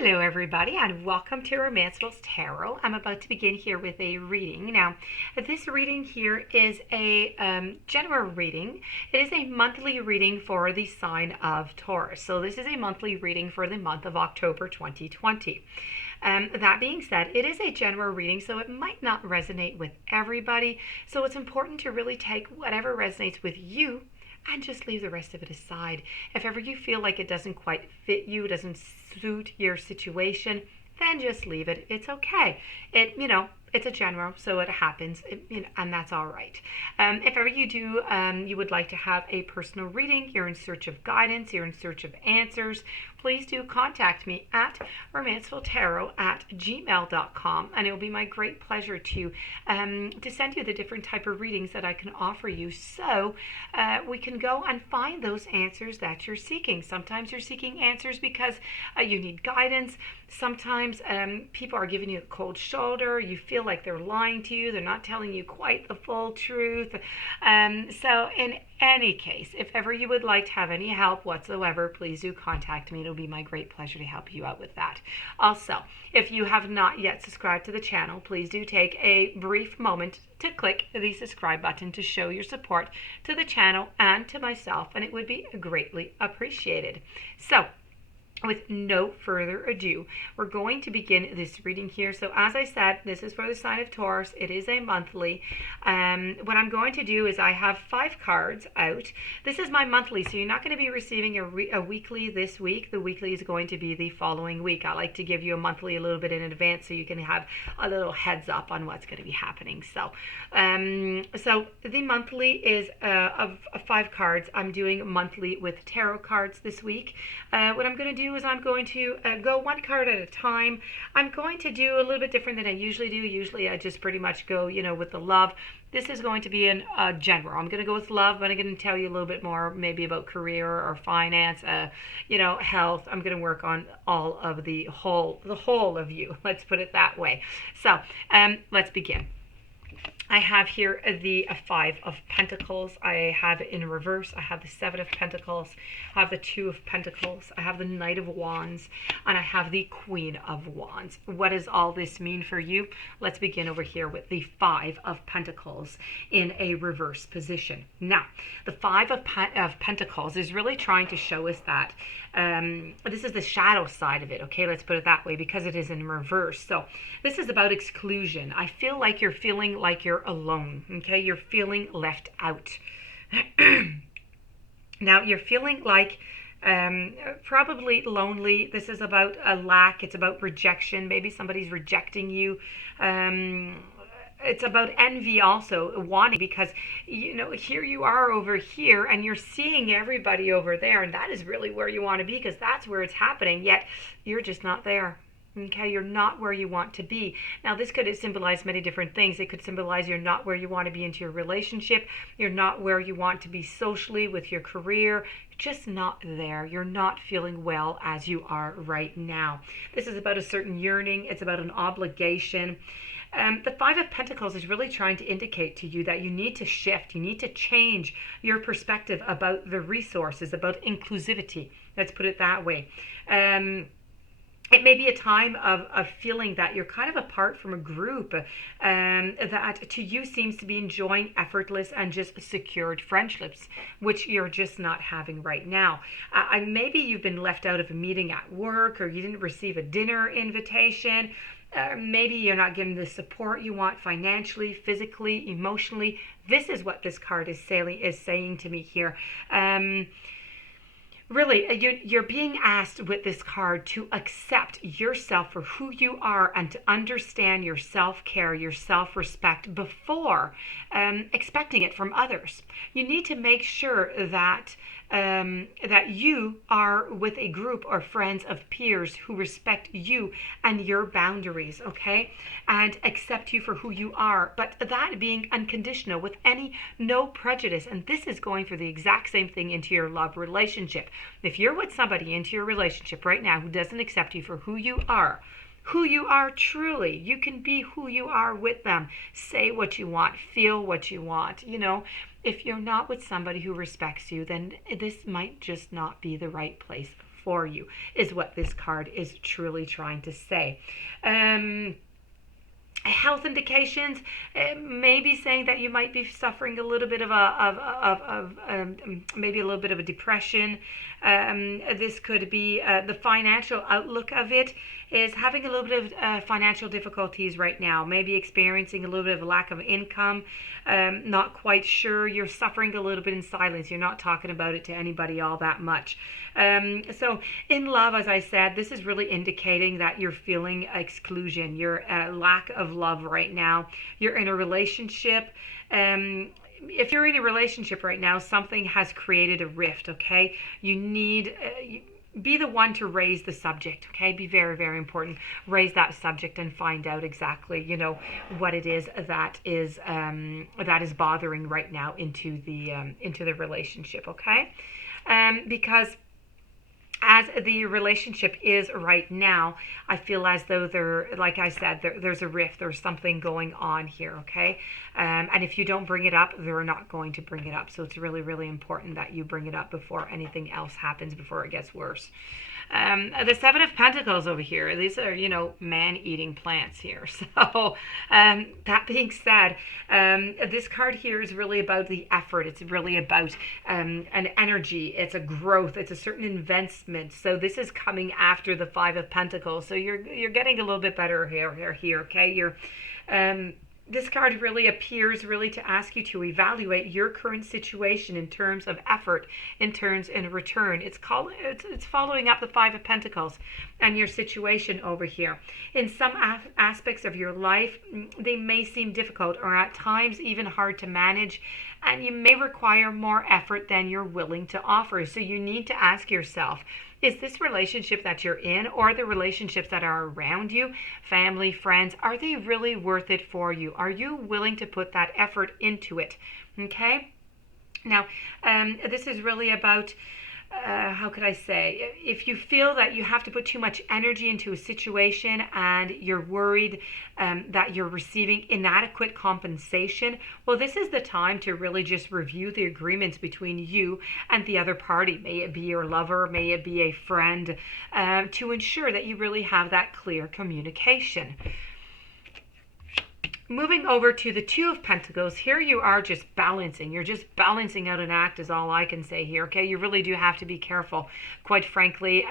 Hello everybody and welcome to Romancefull's Tarot. I'm about to begin here with a reading. Now, this reading here is a general reading. It is a monthly reading for the sign of Taurus. So this is a monthly reading for the month of October 2020. That being said, it is a general reading, so it might not resonate with everybody. So it's important to really take whatever resonates with you and just leave the rest of it aside. If ever you feel like it doesn't quite fit you, doesn't suit your situation, then just leave it. It's okay. It's a general, so it happens, and that's all right. If ever you do, you would like to have a personal reading, you're in search of guidance, you're in search of answers, please do contact me at romancefulltarot@gmail.com, and it will be my great pleasure to send you the different type of readings that I can offer you, so we can go and find those answers that you're seeking. Sometimes you're seeking answers because you need guidance. Sometimes people are giving you a cold shoulder. You feel like they're lying to you. They're not telling you quite the full truth. So in any case, if ever you would like to have any help whatsoever, please do contact me. It'll be my great pleasure to help you out with that. Also, if you have not yet subscribed to the channel, please do take a brief moment to click the subscribe button to show your support to the channel and to myself, and it would be greatly appreciated. So, with no further ado, we're going to begin this reading here. So as I said, this is for the sign of Taurus. It is a monthly. What I'm going to do is I have 5 cards out. This is my monthly, so you're not going to be receiving a weekly this week. The weekly is going to be the following week. I like to give you a monthly a little bit in advance so you can have a little heads up on what's going to be happening. So the monthly is of 5 cards. I'm doing monthly with tarot cards this week. What I'm going to do is I'm going to go 1 card at a time. I'm going to do a little bit different than I usually do. Usually I just pretty much go, with the love. This is going to be in general. I'm going to go with love, but I'm going to tell you a little bit more maybe about career or finance, health. I'm going to work on all of the whole of you. Let's put it that way. So let's begin. I have here the 5 of Pentacles. I have it in reverse. I have the 7 of Pentacles. I have the 2 of Pentacles. I have the Knight of Wands. And I have the Queen of Wands. What does all this mean for you? Let's begin over here with the 5 of Pentacles in a reverse position. Now, the 5 of Pentacles is really trying to show us that this is the shadow side of it, okay? Let's put it that way, because it is in reverse. So this is about exclusion. I feel like you're feeling like you're alone, okay? You're feeling left out. Now, you're feeling like probably lonely. This is about a lack. It's about rejection. Maybe somebody's rejecting you. It's about envy also, wanting, because here you are over here and you're seeing everybody over there, and that is really where you want to be because that's where it's happening, yet you're just not there. Okay, you're not where you want to be. Now, this could symbolize many different things. It could symbolize you're not where you want to be into your relationship. You're not where you want to be socially with your career. You're just not there. You're not feeling well as you are right now. This is about a certain yearning. It's about an obligation. The 5 of Pentacles is really trying to indicate to you that you need to shift. You need to change your perspective about the resources, about inclusivity. Let's put it that way. It may be a time of feeling that you're kind of apart from a group that to you seems to be enjoying effortless and just secured friendships, which you're just not having right now. Maybe you've been left out of a meeting at work, or you didn't receive a dinner invitation. Maybe you're not getting the support you want financially, physically, emotionally. This is what this card is saying to me here. Really, you're being asked with this card to accept yourself for who you are and to understand your self-care, your self-respect before expecting it from others. You need to make sure that you are with a group or friends of peers who respect you and your boundaries, okay? And accept you for who you are, but that being unconditional with no prejudice. And this is going for the exact same thing into your love relationship. If you're with somebody into your relationship right now who doesn't accept you for who you are truly, you can be who you are with them. Say what you want, feel what you want. If you're not with somebody who respects you, then this might just not be the right place for you, is what this card is truly trying to say. Health indications may be saying that you might be suffering a little bit of maybe a little bit of a depression. This could be the financial outlook of it is having a little bit of financial difficulties right now, maybe experiencing a little bit of a lack of income, not quite sure. You're suffering a little bit in silence. You're not talking about it to anybody all that much. So in love, as I said, this is really indicating that you're feeling exclusion, your lack of love right now. You're in a relationship. If you're in a relationship right now, something has created a rift, okay? You need... be the one to raise the subject, okay? Be very, very important. Raise that subject and find out exactly, what it is that is bothering right now into the relationship, okay? Because as the relationship is right now, I feel as though like I said, there's a rift, there's something going on here, okay? And if you don't bring it up, they're not going to bring it up. So it's really, really important that you bring it up before anything else happens, before it gets worse. The Seven of Pentacles over here, these are, man-eating plants here. So that being said, this card here is really about the effort. It's really about an energy. It's a growth. It's a certain investment. So this is coming after the Five of Pentacles. So you're getting a little bit better here, okay? This card really appears to ask you to evaluate your current situation in terms of effort, in terms in return. It's following up the Five of Pentacles and your situation over here. In some aspects of your life, they may seem difficult or at times even hard to manage, and you may require more effort than you're willing to offer. So you need to ask yourself, is this relationship that you're in, or the relationships that are around you, family, friends, are they really worth it for you? Are you willing to put that effort into it? Okay? Now, this is really about, how could I say, if you feel that you have to put too much energy into a situation and you're worried that you're receiving inadequate compensation, well, this is the time to really just review the agreements between you and the other party. May it be your lover, may it be a friend, to ensure that you really have that clear communication. Moving over to the Two of Pentacles, here you are just balancing. You're just balancing out an act is all I can say here, okay? You really do have to be careful. Quite frankly,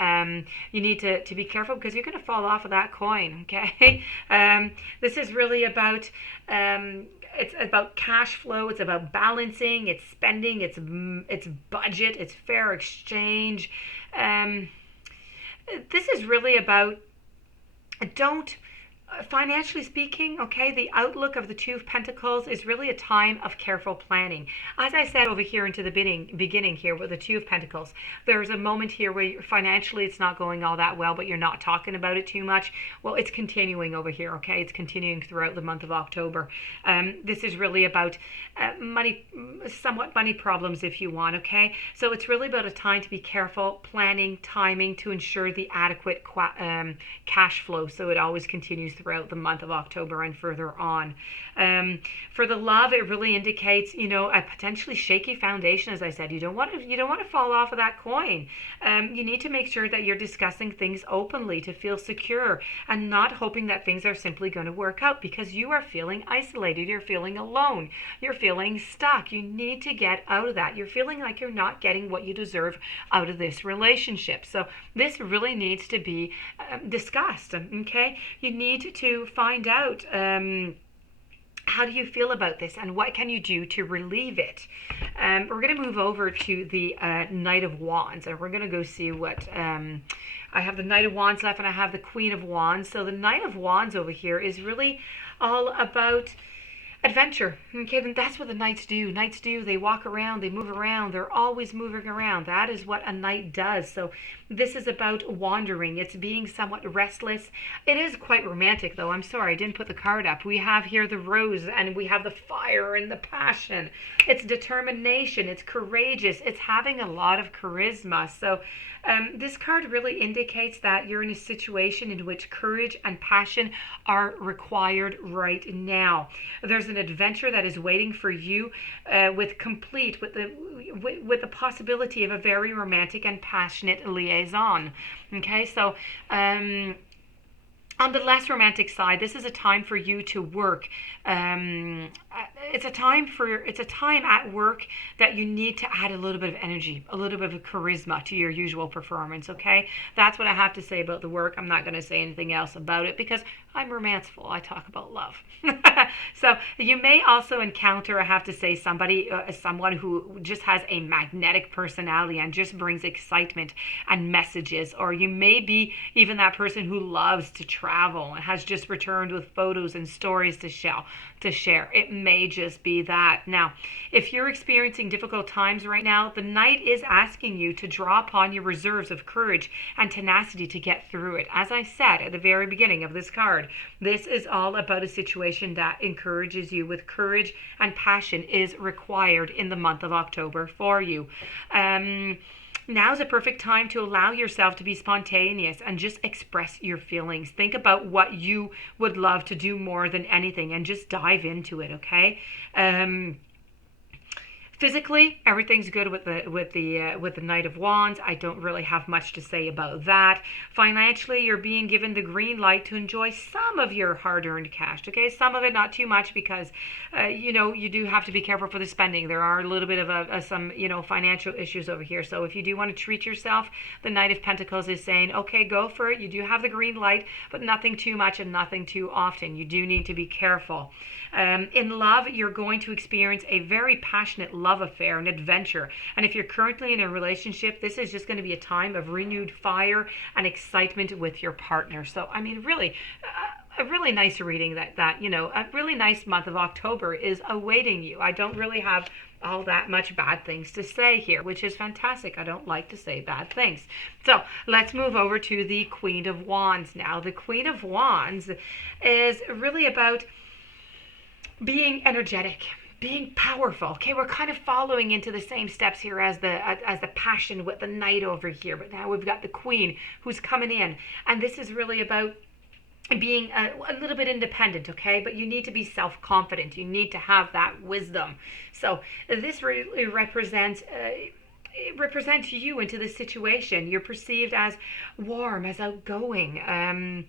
you need to be careful because you're going to fall off of that coin, okay? This is really about... it's about cash flow. It's about balancing. It's spending. It's budget. It's fair exchange. This is really about financially speaking, okay, the outlook of the Two of Pentacles is really a time of careful planning. As I said over here into the beginning here with the Two of Pentacles, there's a moment here where financially it's not going all that well, but you're not talking about it too much. Well, it's continuing over here, okay? It's continuing throughout the month of October. This is really about somewhat money problems if you want, okay? So it's really about a time to be careful, planning, timing to ensure the adequate cash flow, so it always continues throughout the month of October and further on. For the love, it really indicates, a potentially shaky foundation. As I said, you don't want to fall off of that coin. You need to make sure that you're discussing things openly to feel secure and not hoping that things are simply going to work out, because you are feeling isolated. You're feeling alone. You're feeling stuck. You need to get out of that. You're feeling like you're not getting what you deserve out of this relationship. So this really needs to be discussed, okay? You need to find out how do you feel about this and what can you do to relieve it. We're going to move over to the Knight of Wands, and we're going to go see what I have. The Knight of Wands left and I have the Queen of Wands. So the Knight of Wands over here is really all about adventure. Okay, then that's what the knights do. Knights do. They walk around, they move around. They're always moving around. That is what a knight does. So this is about wandering. It's being somewhat restless. It is quite romantic, though. I'm sorry, I didn't put the card up. We have here the rose, and we have the fire and the passion. It's determination. It's courageous. It's having a lot of charisma. So this card really indicates that you're in a situation in which courage and passion are required right now. There's an adventure that is waiting for you with the possibility of a very romantic and passionate liaison. liaison. Okay, so on the less romantic side, this is a time for you to work. It's a time at work that you need to add a little bit of energy, a little bit of charisma to your usual performance. Okay, that's what I have to say about the work. I'm not going to say anything else about it because I'm romanceful. I talk about love. So you may also encounter, I have to say, someone who just has a magnetic personality and just brings excitement and messages. Or you may be even that person who loves to travel and has just returned with photos and stories to share. It may just be that. Now, if you're experiencing difficult times right now, the Knight is asking you to draw upon your reserves of courage and tenacity to get through it. As I said at the very beginning of this card, this is all about a situation that encourages you with courage, and passion is required in the month of October for you. Now's a perfect time to allow yourself to be spontaneous and just express your feelings. Think about what you would love to do more than anything and just dive into it, okay? Physically, everything's good with the Knight of Wands. I don't really have much to say about that. Financially, you're being given the green light to enjoy some of your hard-earned cash. Okay, some of it, not too much, because you do have to be careful for the spending. There are a little bit of some financial issues over here. So if you do want to treat yourself, the Knight of Pentacles is saying, okay, go for it. You do have the green light, but nothing too much and nothing too often. You do need to be careful. In love, you're going to experience a very passionate love affair, an adventure. And if you're currently in a relationship, this is just going to be a time of renewed fire and excitement with your partner. So, I mean, really, a really nice reading that a really nice month of October is awaiting you. I don't really have all that much bad things to say here, which is fantastic. I don't like to say bad things. So let's move over to the Queen of Wands now. The Queen of Wands is really about being energetic, being powerful. Okay, we're kind of following into the same steps here as the passion with the Knight over here, but now we've got the Queen who's coming in, and this is really about being a little bit independent, okay? But you need to be self-confident. You need to have that wisdom. So this really represents it represents you into the situation. You're perceived as warm, as outgoing.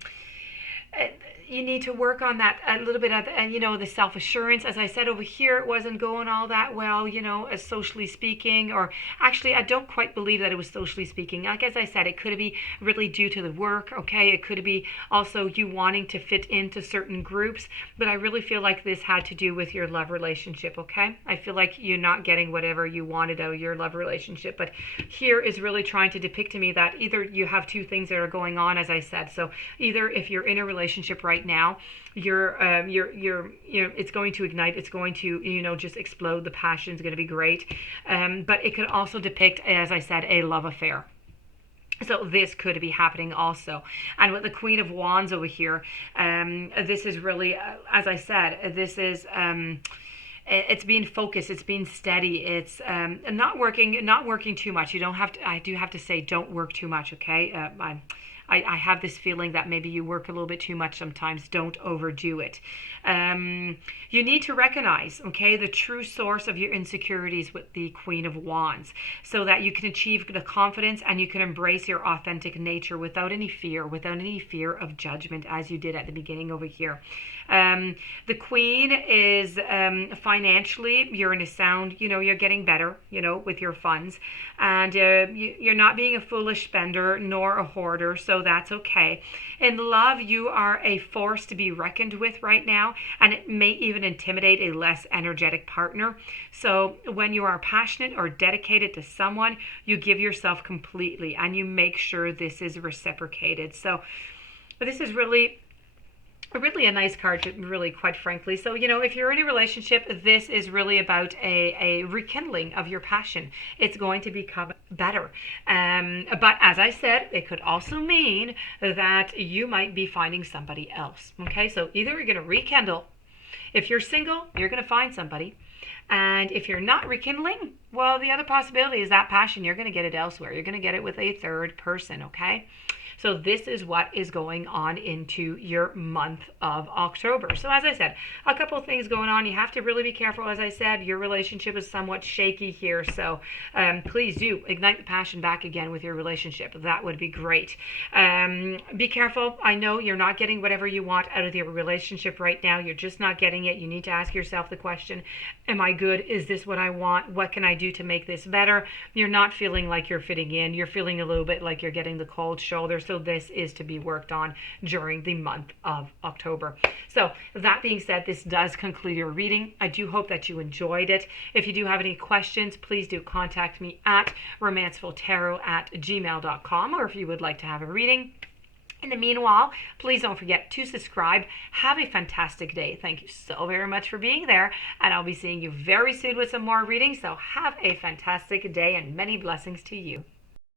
You need to work on that a little bit of, the self-assurance. As I said over here, it wasn't going all that well, as socially speaking, or actually, I don't quite believe that it was socially speaking. Like, as I said, it could be really due to the work, okay? It could be also you wanting to fit into certain groups, but I really feel like this had to do with your love relationship, okay? I feel like you're not getting whatever you wanted out of your love relationship, but here is really trying to depict to me that either you have two things that are going on, as I said. So either if you're in a relationship right now, you're it's going to ignite, it's going to just explode, the passion's going to be great, but it could also depict, as I said, a love affair. So this could be happening also. And with the Queen of Wands over here, this is really, as I said, this is it's being focused, it's being steady, it's not working too much. You don't have to, I do have to say, don't work too much, okay? I have this feeling that maybe you work a little bit too much sometimes. Don't overdo it. You need to recognize, okay, the true source of your insecurities with the Queen of Wands, so that you can achieve the confidence and you can embrace your authentic nature without any fear of judgment, as you did at the beginning over here. The Queen is financially, you're in a sound, you're getting better, with your funds, and you're not being a foolish spender nor a hoarder, so that's okay. In love, you are a force to be reckoned with right now, and it may even intimidate a less energetic partner. So when you are passionate or dedicated to someone, you give yourself completely and you make sure this is reciprocated. So this is really a nice card, really, quite frankly. So, if you're in a relationship, this is really about a rekindling of your passion. It's going to become better. But as I said, it could also mean that you might be finding somebody else. Okay, so either you're going to rekindle. If you're single, you're going to find somebody. And if you're not rekindling, well, the other possibility is that passion, you're going to get it elsewhere. You're going to get it with a third person, okay? So this is what is going on into your month of October. So as I said, a couple of things going on. You have to really be careful. As I said, your relationship is somewhat shaky here. So please do ignite the passion back again with your relationship. That would be great. Be careful. I know you're not getting whatever you want out of your relationship right now. You're just not getting it. You need to ask yourself the question, am I good? Is this what I want? What can I do to make this better? You're not feeling like you're fitting in. You're feeling a little bit like you're getting the cold shoulder. So this is to be worked on during the month of October. So that being said, this does conclude your reading. I do hope that you enjoyed it. If you do have any questions, please do contact me at romancefulltarot@gmail.com, or if you would like to have a reading. In the meanwhile, please don't forget to subscribe. Have a fantastic day. Thank you so very much for being there, and I'll be seeing you very soon with some more readings. So have a fantastic day and many blessings to you.